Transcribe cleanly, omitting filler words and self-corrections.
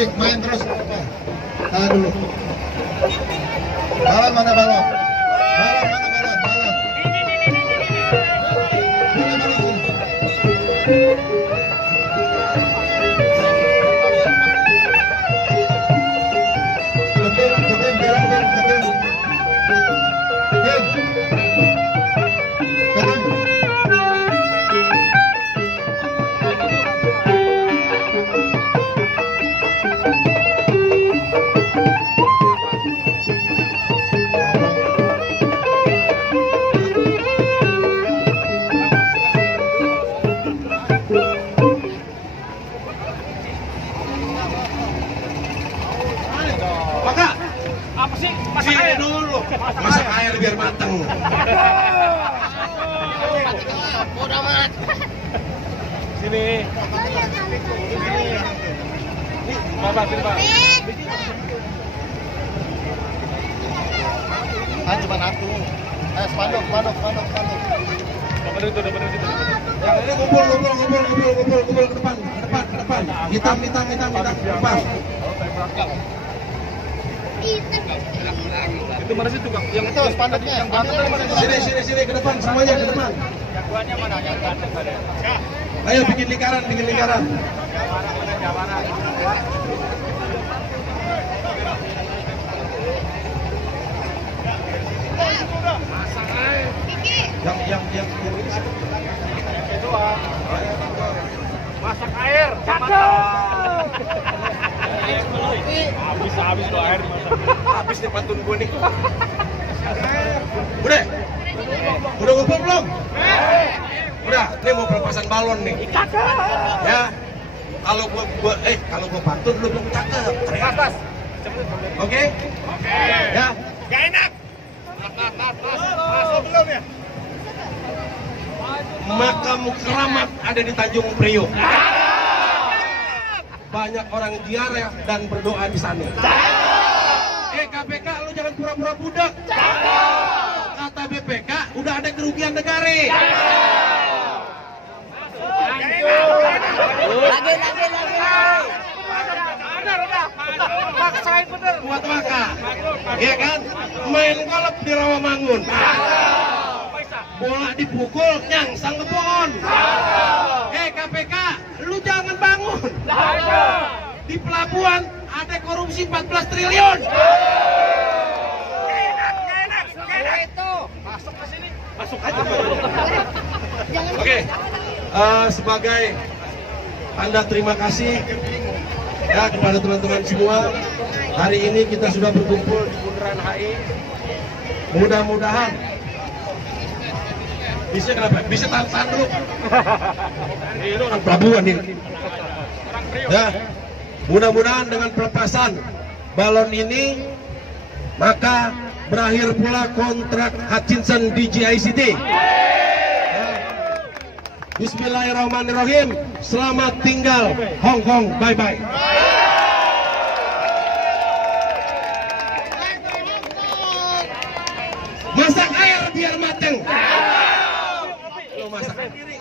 asik main terus. Tahan dulu. Balon mana balon? Balon mana balon? Balon. Apa sih? Masak air dulu. Masak air biar mateng. Bodoh amat. Sini. Bapak, sini Pak. Kan cuma aku. Spanduk. Dapat itu. Yang ini ngumpul ke depan. Hitam, depan. Itu mana sih tukang? Yang Itu spanduknya. Yang sini ke depan, semuanya ke depan. Yang buahnya mana? Yang ganteng ada. Ayo bikin lingkaran. Masak air. Yang ini sih. Itu masak air. Habis loh air masak. Habis nih pantun gue nih. Udah ngumpul belum? Udah, ini mau pelepasan balon nih. Ya. Kalau gua pantun lu belum cakep. Pas. Oke? Ya. Gak enak. Masuk belum ya? Makam keramat ada di Tanjung Priok. Banyak orang ziarah dan berdoa di sana. KPK lu jangan pura-pura budak. Kata BPK udah ada kerugian negara. Lagi. Maksain bener. Buat maka. Iya kan? Main golf di Rawamangun. Bola dipukul nyangsang ke pohon. KPK lu jangan bangun. Di pelabuhan ada korupsi 14 triliun. Enak. Itu. Masuk ke sini. Masuk aja. Oke. Sebagai tanda terima kasih ya kepada teman-teman semua, hari ini kita sudah berkumpul di Bundaran HI. Mudah-mudahan bisa tahan dulu. Ini orang pelabuhan ini. Ya, mudah-mudahan dengan pelepasan balon ini maka berakhir pula kontrak Hutchinson di GICT. Bismillahirrahmanirrahim. Selamat tinggal Hong Kong. Bye-bye. Masak air biar mateng. Lo masak sendiri.